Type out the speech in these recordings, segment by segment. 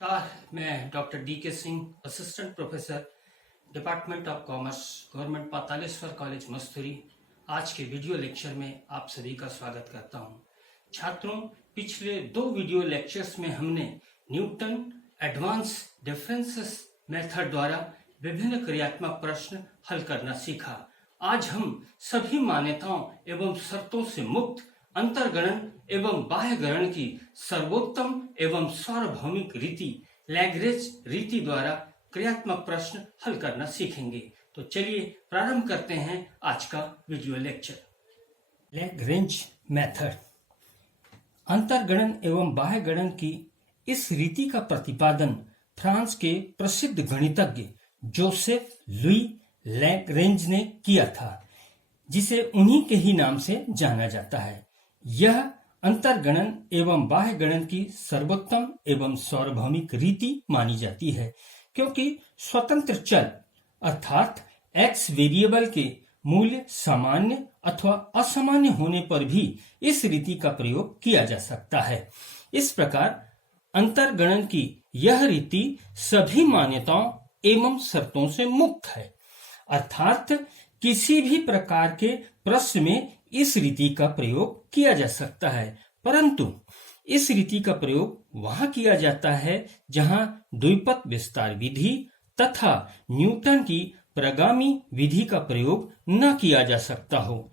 मैं doctor D K Singh, assistant professor, department of commerce, government 45वां college Masturi. आज के वीडियो लेक्चर में आप सभी का स्वागत करता हूं। छात्रों, पिछले 2 वीडियो लेक्चर्स में हमने न्यूटन एडवांस डिफरेंसेस मेथड द्वारा विभिन्न क्रियात्मक प्रश्न हल करना सीखा। आज हम सभी मान्यताओं एवं शर्तों से मुक्त अंतर्गणन एवं बाह्य गणन की सर्वोत्तम एवं सार्वभौमिक रीति लैग्रेंज रीति द्वारा क्रियात्मक प्रश्न हल करना सीखेंगे। तो चलिए प्रारंभ करते हैं आज का वीडियो लेक्चर। Lagrange method. अंतर्गणन एवं बाह्य गणन की इस रीति का प्रतिपादन फ्रांस के प्रसिद्ध गणितज्ञ जोसेफ लुई लैग्रेंज ने किया था, जिसे उन्हीं के ही नाम से जाना जाता है। यह अंतर्गणन एवं बाह्य गणन की सर्वोत्तम एवं सार्वभौमिक रीति मानी जाती है, क्योंकि स्वतंत्र चल अर्थात x वेरिएबल के मूल्य सामान्य अथवा असामान्य होने पर भी इस रीति का प्रयोग किया जा सकता है। इस प्रकार अंतर्गणन की यह रीति सभी मान्यताओं एवं शर्तों से मुक्त है, अर्थात किसी भी प्रकार के प्रश्न में इस रीति का प्रयोग किया जा सकता है, परंतु इस रीति का प्रयोग वहां किया जाता है जहां द्विपद विस्तार विधि तथा न्यूटन की प्रगामी विधि का प्रयोग न किया जा सकता हो।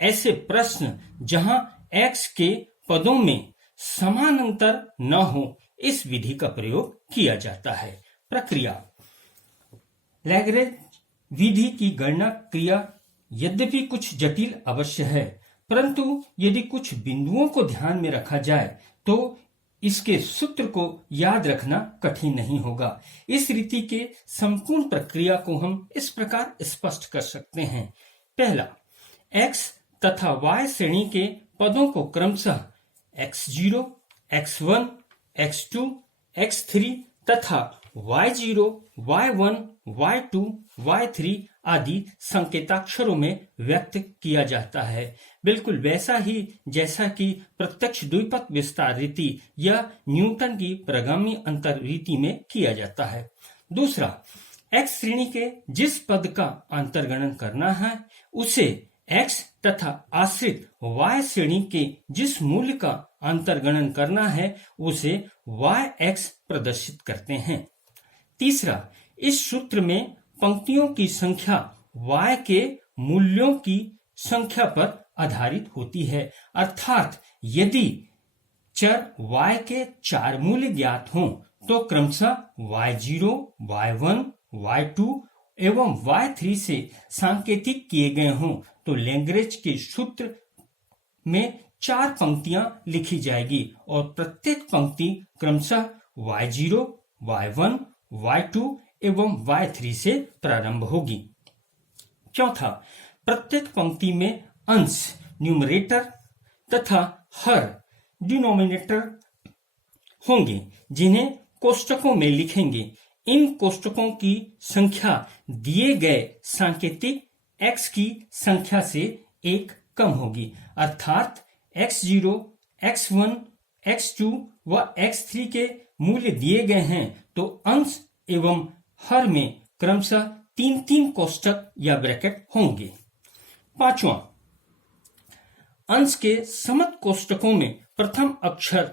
ऐसे प्रश्न जहां x के पदों में समान अंतर न हो, इस विधि का प्रयोग किया जाता है। प्रक्रिया। लैग्रेंज विधि की गणना क्रिया यद्यपि कुछ जटिल अवश्य है, परंतु यदि कुछ बिंदुओं को ध्यान में रखा जाए तो इसके सूत्र को याद रखना कठिन नहीं होगा। इस रीति के संपूर्ण प्रक्रिया को हम इस प्रकार स्पष्ट कर सकते हैं। पहला, x तथा y श्रेणी के पदों को क्रमशः x0, x1, x2, x3 तथा y0, y1, y2, y3 आदि संकेताक्षरों में व्यक्त किया जाता है, बिल्कुल वैसा ही जैसा कि प्रत्यक्ष द्विपद विस्तार रीति या न्यूटन की प्रगामी अंतर रीति में किया जाता है। दूसरा, x श्रेणी के जिस पद का अंतर्गणन करना है उसे x तथा आश्रित y श्रेणी के जिस मूल्य का अंतर्गणन करना है उसे yx प्रदर्शित करते हैं। तीसरा, इस सूत्र में पंक्तियों की संख्या y के मूल्यों की संख्या पर आधारित होती है, अर्थात यदि चर y के 4 मूल्य ज्ञात हों तो क्रमशः y0, y1, y2 एवं y3 से सांकेतिक किए गए हों तो लैग्रेंज के सूत्र में 4 पंक्तियां लिखी जाएगी और प्रत्येक पंक्ति क्रमशः y0, y1, y2 एवं y3 से प्रारंभ होगी। चौथा, प्रत्येक पंक्ति में अंश न्यूमरेटर तथा हर डिनोमिनेटर होंगे, जिन्हें कोष्टकों में लिखेंगे। इन कोष्टकों की संख्या दिए गए सांकेतिक x की संख्या से 1 कम होगी, अर्थात x0, x1, x2 व x3 के मूल्य दिए गए हैं तो अंश एवं हर में क्रमशः 3-3 कोष्टक या ब्रैकेट होंगे। पांचवा, अंश के समत कोष्टकों में प्रथम अक्षर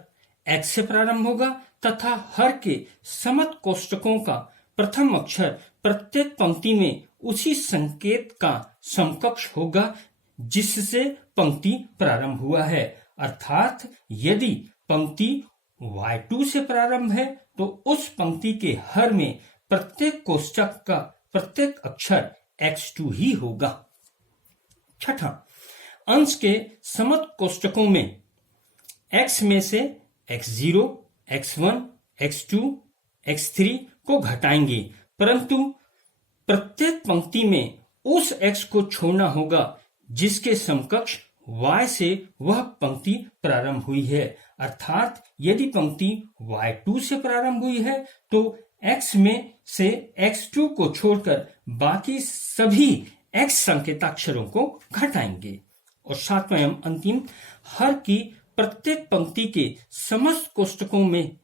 x से प्रारंभ होगा तथा हर के समत कोष्टकों का प्रथम अक्षर प्रत्येक पंक्ति में उसी संकेत का समकक्ष होगा जिससे पंक्ति प्रारंभ हुआ है, अर्थात यदि पंक्ति y2 से प्रारंभ है तो उस पंक्ति के हर में प्रत्येक कोष्टक का प्रत्येक अक्षर x2 ही होगा। छठा, अंश के समत कोष्टकों में x में से x0, x1, x2, x3 को घटाएंगे, परंतु प्रत्येक पंक्ति में उस x को छोड़ना होगा जिसके समकक्ष y से वह पंक्ति प्रारंभ हुई है, अर्थात यदि पंक्ति y2 से प्रारंभ हुई है तो x में से x2 को छोड़कर बाकी सभी x संकेताक्षरों को घटाएंगे। और सातवां एवं अंतिम, हर की प्रत्येक पंक्ति के समस्त कोष्टकों में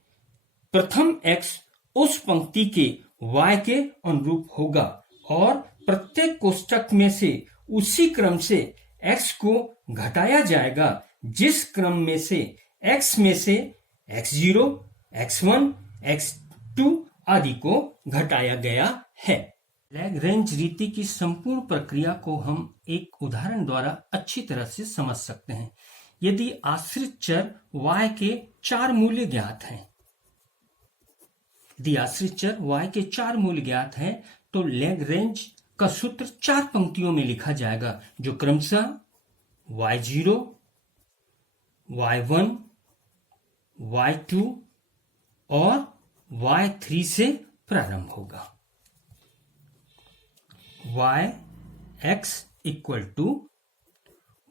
प्रथम x उस पंक्ति के y के अनुरूप होगा और प्रत्येक कोष्टक में से उसी क्रम से x को घटाया जाएगा जिस क्रम में से x में से x0, x1, x2 आदि को घटाया गया है। लैग्रेंज रीति की संपूर्ण प्रक्रिया को हम एक उदाहरण द्वारा अच्छी तरह से समझ सकते हैं। यदि आश्रित चर y के 4 मूल्य ज्ञात हैं, यदि आश्रित चर y के 4 मूल्य ज्ञात हैं, तो लैग्रेंज का सूत्र 4 पंक्तियों में लिखा जाएगा, जो क्रमशः y0, y1, y2 और y3 से प्रारंभ होगा। yx equal to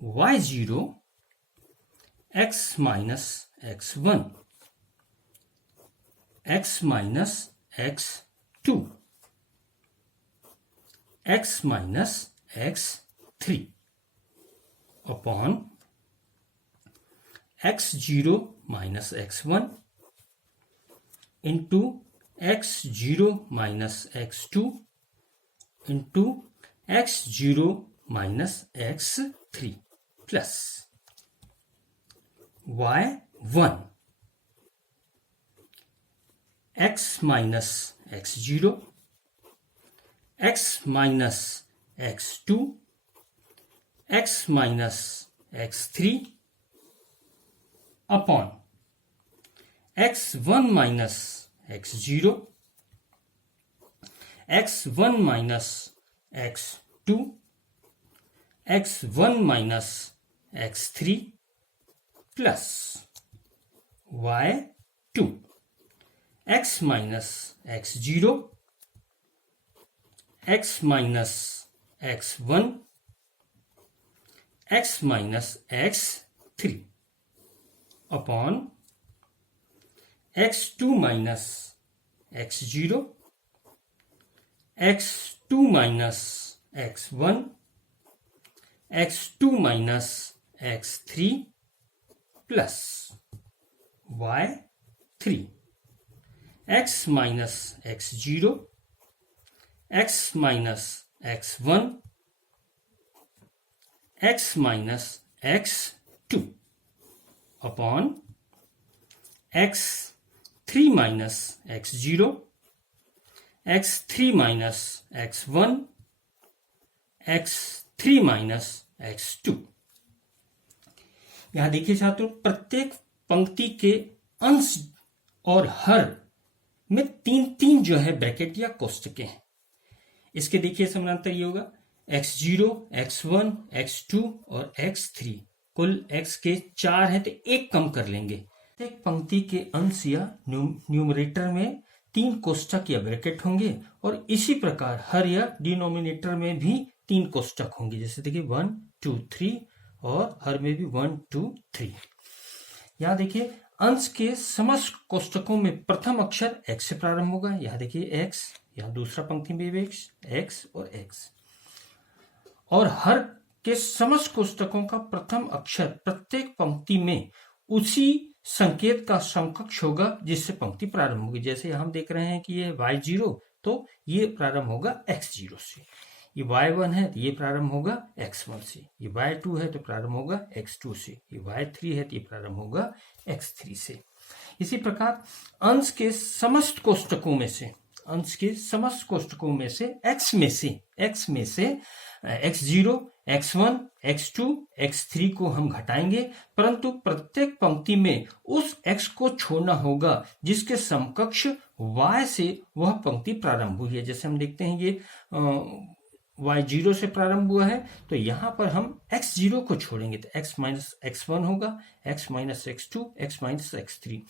y0 x minus x1 x minus x2 x minus x3 upon x0 minus x1 into x0 minus x2 into x0 minus x3 plus y1 x minus x0 x minus x2 x minus x3 upon x1 minus x0 x1 minus x2 x1 minus x3 plus y2 x minus x0 x minus x1 x minus x3 upon x2 minus x0 x2 minus x1 x2 minus x3 plus y3 x minus x0 x minus x1 x minus x2 upon x3 minus x0 x3 minus x1 x3 minus x2। यहां देखिए छात्रों, प्रत्येक पंक्ति के अंश और हर में तीन तीन जो है ब्रैकेट या कोष्टकें हैं। इसके देखिए समानांतर ये होगा x0, x1, x2 और x3। कुल x के 4 हैं तो एक कम कर लेंगे। एक पंक्ति के अंश या न्यूमरेटर में 3 कोष्टक या ब्रैकेट होंगे और इसी प्रकार हर या डिनोमिनेटर में भी 3 कोष्टक होंगे। जैसे देखिए 1, 2, 3 और हर में भी 1, 2, 3। यहाँ देखिए अंश के समस्त कोष्टकों में प्रथम अक्षर x से प्रारंभ होगा। यहाँ देखिए x, यहाँ दूसरा पंक्ति में भी x और x। और हर के समस्त कोष्टकों का प्रथम अक्षर प्रत्येक पंक्ति में उसी संकेत का समकक्ष होगा जिससे पंक्ति प्रारंभ होगी। जैसे यहाँ हम देख रहे हैं कि ये y0, तो ये प्रारंभ होगा x0 से। ये y1 है तो ये प्रारंभ होगा x1 से। ये y2 है तो प्रारंभ होगा x2 से। ये y3 है तो ये प्रारंभ होगा x3 से। इसी प्रकार अंश के समस्त कोष्टकों में से x में से x0, x1, x2, x3 को हम घटाएंगे, परंतु प्रत्येक पंक्ति में उस x को छोड़ना होगा जिसके समकक्ष y से वह पंक्ति प्रारंभ हुई है। जैसे हम देखते हैं ये y0 से प्रारंभ हुआ है तो यहाँ पर हम x0 को छोड़ेंगे तो x माइनस x1 होगा, x minus x2, x minus x3,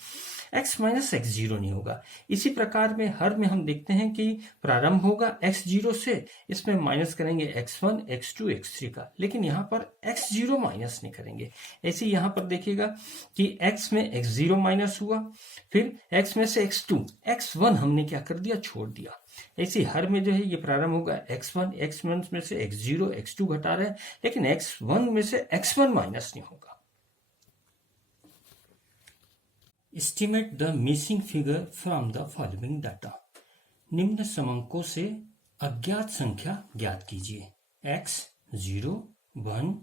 x minus x0 नहीं होगा। इसी प्रकार में हर में हम देखते हैं कि प्रारंभ होगा x0 से, इसमें माइनस करेंगे x1, x2, x3 का, लेकिन यहाँ पर x0 माइनस नहीं करेंगे। ऐसे यहाँ पर देखिएगा कि x में x0 माइनस हुआ, फिर x में से x2, x1 हमने क्या कर दिया, छोड़ दिया। ऐसे हर में जो है ये प्रारंभ होगा x1 में से x0, x2 घटा रहे हैं, लेकिन x1 में से x1 माइनस नहीं होगा। Estimate the missing figure from the following data. निम्न समंकों से अज्ञात संख्या ज्ञात कीजिए। x 0, 1,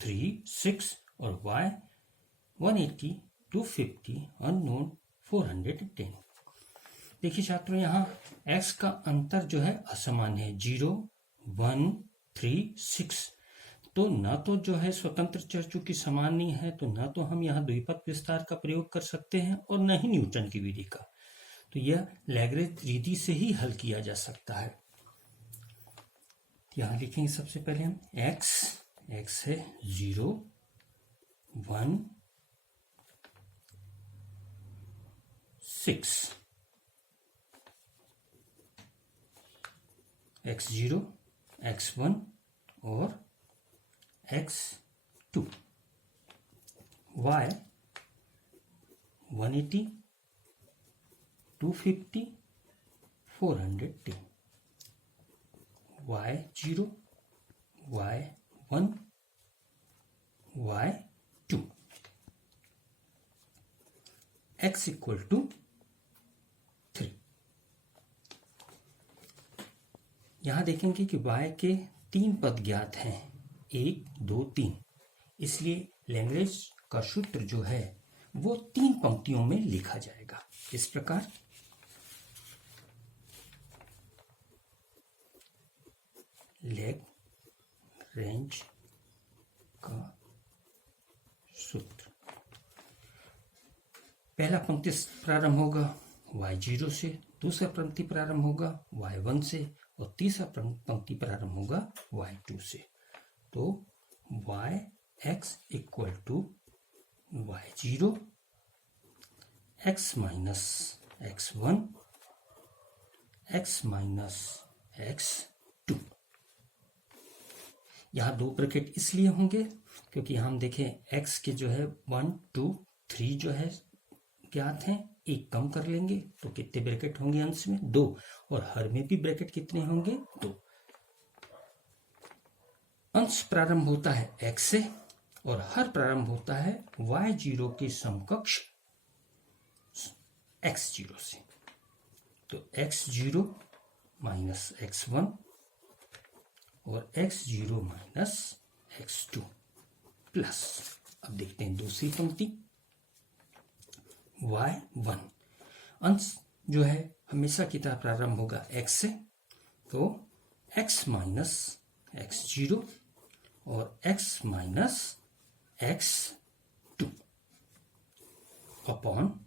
3, 6 और y 180, 250, अननोन 410। देखिए छात्रों, यहाँ x का अंतर जो है असमान है, 0, 1, 3, 6। तो न तो जो है स्वतंत्र चर चूंकि समान नहीं है, तो न तो हम यहाँ द्विपद विस्तार का प्रयोग कर सकते हैं और न ही न्यूटन की विधि का। तो यह लैग्रेंज विधि से ही हल किया जा सकता है। यहाँ लिखेंगे सबसे पहले हम x है 0, 1, 6, x0, x1 और x2, y 180, 250, 410, y0, y1, y2, x equal to 3। यहां देखेंगे कि y के 3 पद ज्ञात हैं, 1, 2, 3। इसलिए लैग्रेंज का सूत्र जो है वो 3 पंक्तियों में लिखा जाएगा इस प्रकार। लैग्रेंज का सूत्र, पहला पंक्ति प्रारंभ होगा y0 से, दूसरा पंक्ति प्रारंभ होगा y1 से और तीसरा पंक्ति प्रारंभ होगा y2 से। तो yx equal to y0 x minus x1 x minus x2। यहाँ 2 ब्रैकेट इसलिए होंगे क्योंकि हम देखें x के जो है 1, 2, 3 जो है ज्ञात हैं, एक कम कर लेंगे तो कितने ब्रैकेट होंगे अंश में? 2। और हर में भी ब्रैकेट कितने होंगे? 2। अंश प्रारंभ होता है x से और हर प्रारंभ होता है y0 के समकक्ष x0 से। तो x0 माइनस x1 और x0 माइनस x2 प्लस, अब देखते हैं दूसरी पंक्ति y1। अंश जो है हमेशा की तरह प्रारंभ होगा x से, तो x माइनस x0 और x minus x2 upon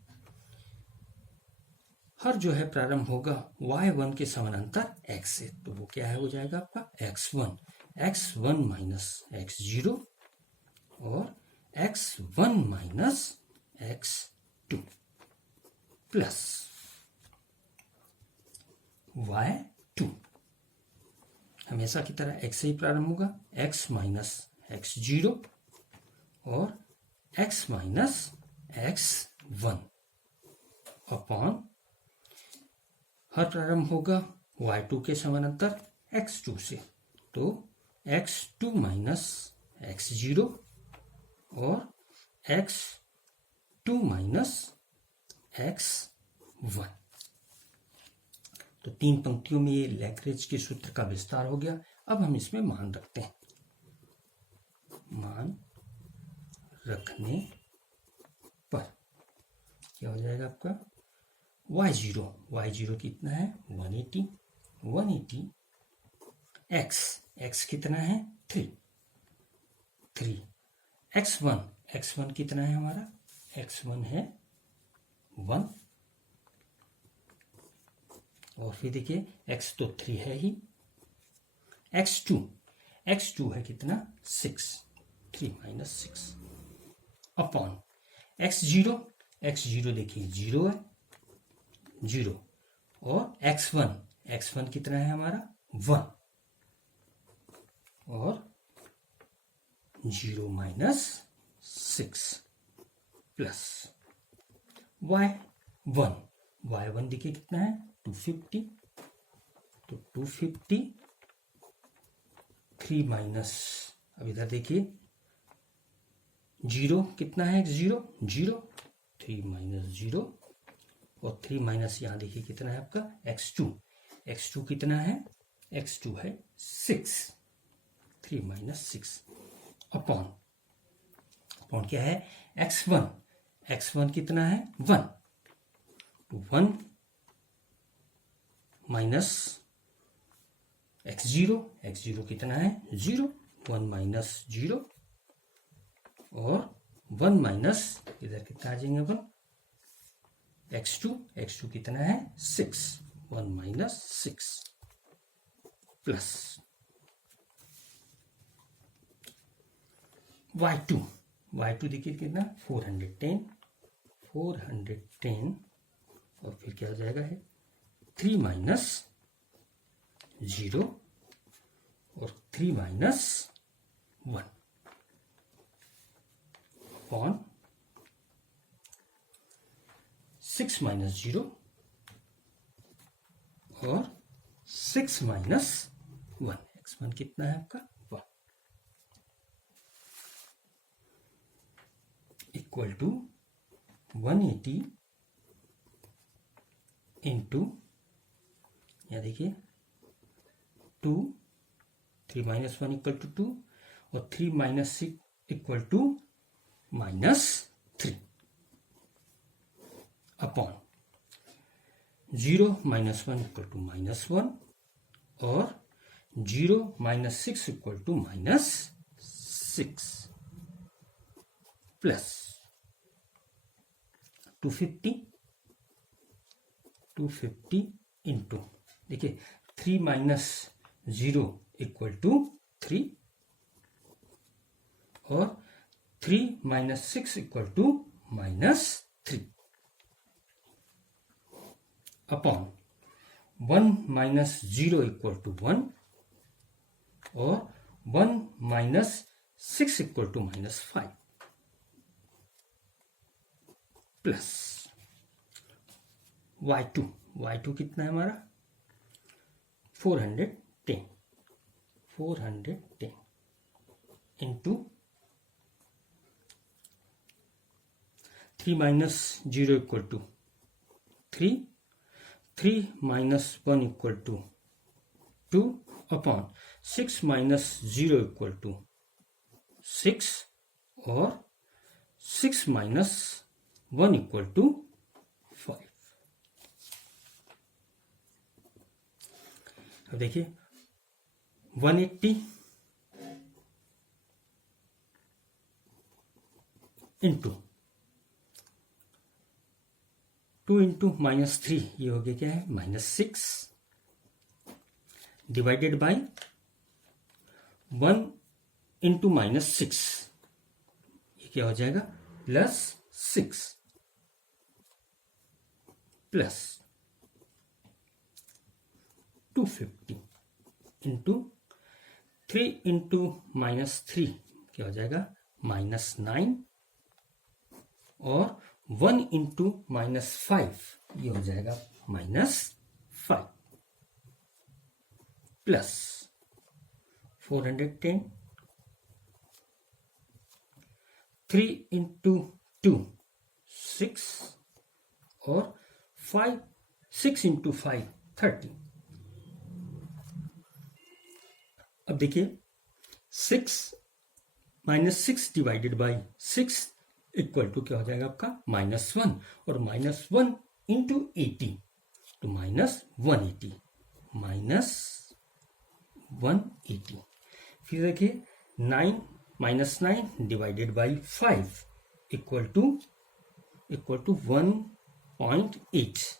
her जो है प्रारंभ होगा y1 के समानांतर x से, तो वो क्या है, हो जाएगा आपका x1 माइनस x0 और x1 minus x2 plus y2 हमेशा की तरह x से ही प्रारंभ होगा, x माइनस x0 और x minus x1 upon her प्रारंभ होगा y2 के समानांतर x2 से, तो x2 माइनस x0 और x2 माइनस x1। तो 3 पंक्तियों में ये लैग्रेंज के सूत्र का विस्तार हो गया। अब हम इसमें मान रखते हैं। मान रखने पर क्या हो जाएगा आपका y0 कितना है 180 x कितना है 3 x1 कितना है हमारा, x1 है 1 और फिर देखिए x तो 3 है ही, x2 है कितना 6, 3 माइनस 6 अपॉन x0 देखिए 0 है 0 और x1 कितना है हमारा 1 और 0 माइनस 6 प्लस y1 देखिए कितना है 250, तो 250 3 माइनस, अब इधर देखिए 0 कितना है 0 3 माइनस 0 और 3 माइनस यहाँ देखिए कितना है आपका x2। x2 कितना है? x2 है 6। 3 माइनस 6 अपॉन क्या है? x1। x1 कितना है? 1। तो 1 माइनस x0। x0 कितना है? 0। 1 माइनस 0 और 1 माइनस इधर कितना आ जाएंगे अपन? x2। x2 कितना है? 6। 1 माइनस 6 प्लस y2। y2 देखिए कितना? 410। 410 और फिर क्या हो जाएगा है? 3 माइनस 0 और 3 माइनस 1 अपॉन 6 माइनस 0 और 6 माइनस 1। x1 कितना है आपका? 1 इक्वल टू 180 इंटू यहाँ देखिए 2। 3 माइनस 1 इक्वल टू 2 और 3 माइनस 6 इक्वल टू -3 अपॉन 0 माइनस 1 इक्वल टू -1 और 0 minus 6 equal to -6 plus 250 into देखिए 3 माइनस 0 इक्वल टू 3 और 3 minus 6 equal to -3 upon 1 minus 0 equal to 1 और 1 minus 6 equal to -5 plus y2 कितना है हमारा? 410 into 3 minus 0 equal to 3 minus 1 equal to 2 upon 6 minus 0 equal to 6 और 6 minus 1 equal to 5। अब देखिए 180 into 2 into -3 ये हो गया क्या है? -6 डिवाइडेड बाय 1 इंटू -6 ये क्या हो जाएगा? +6 प्लस 250 इंटू 3 इंटू -3 क्या हो जाएगा? -9 और 1 इंटू -5 ये हो जाएगा -5 प्लस 410 3 इंटू 2 6 और 6 इंटू 5 30। अब देखिए 6 डिवाइडेड बाई 6 इक्वल टू क्या हो जाएगा आपका? -1 और -1 इंटू 80 तो -180 फिर देखिए 9 डिवाइडेड बाई 5 इक्वल टू 1.8।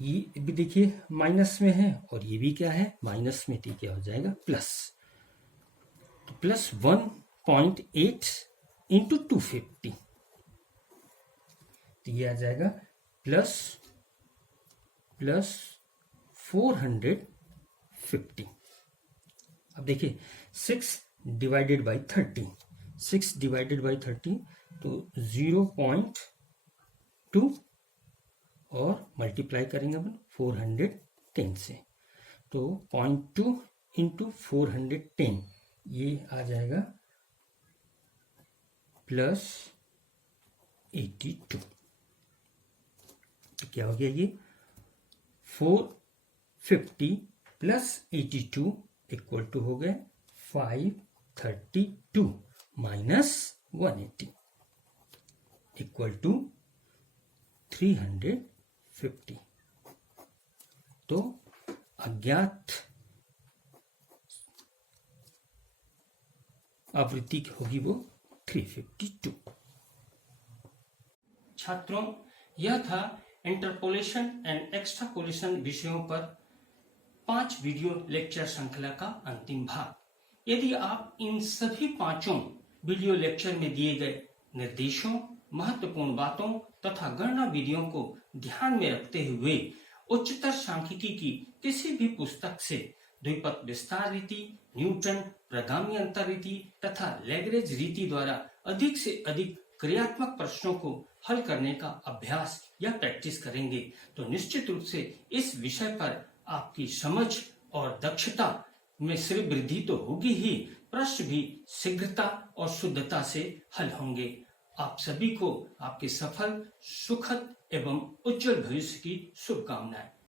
ये भी देखिए माइनस में है और ये भी क्या है? माइनस में। तो क्या हो जाएगा? प्लस। तो प्लस 1.8 इंटू 250 तो ये आ जाएगा प्लस 450। अब देखिए 6 डिवाइडेड बाई 30 तो 0.2 और मल्टीप्लाई करेंगे अपन 410 से तो 0.2 इंटू 410 ये आ जाएगा प्लस 82। तो क्या हो गया ये 450 प्लस 82 इक्वल टू हो गए 532 माइनस 180 इक्वल टू 350। तो अज्ञात आवृत्ति होगी वो 352। छात्रों, यह था इंटरपोलेशन एंड एक्सट्रापोलेशन विषयों पर 5 वीडियो लेक्चर श्रृंखला का अंतिम भाग। यदि आप इन सभी 5 वीडियो लेक्चर में दिए गए निर्देशों, महत्वपूर्ण बातों तथा गणना विधियों को ध्यान में रखते हुए उच्चतर सांख्यिकी की किसी भी पुस्तक से द्विपद विस्तार रीति, न्यूटन प्रगामी अंतर रीति तथा लैग्रेंज रीति द्वारा अधिक से अधिक क्रियात्मक प्रश्नों को हल करने का अभ्यास या प्रैक्टिस करेंगे तो निश्चित रूप से इस विषय पर आपकी समझ और दक्षता में सिर्फ वृद्धि तो होगी ही, प्रश्न भी शीघ्रता और शुद्धता से हल होंगे। आप सभी को आपके सफल, सुखद एवं उज्जवल भविष्य की शुभकामनाएं।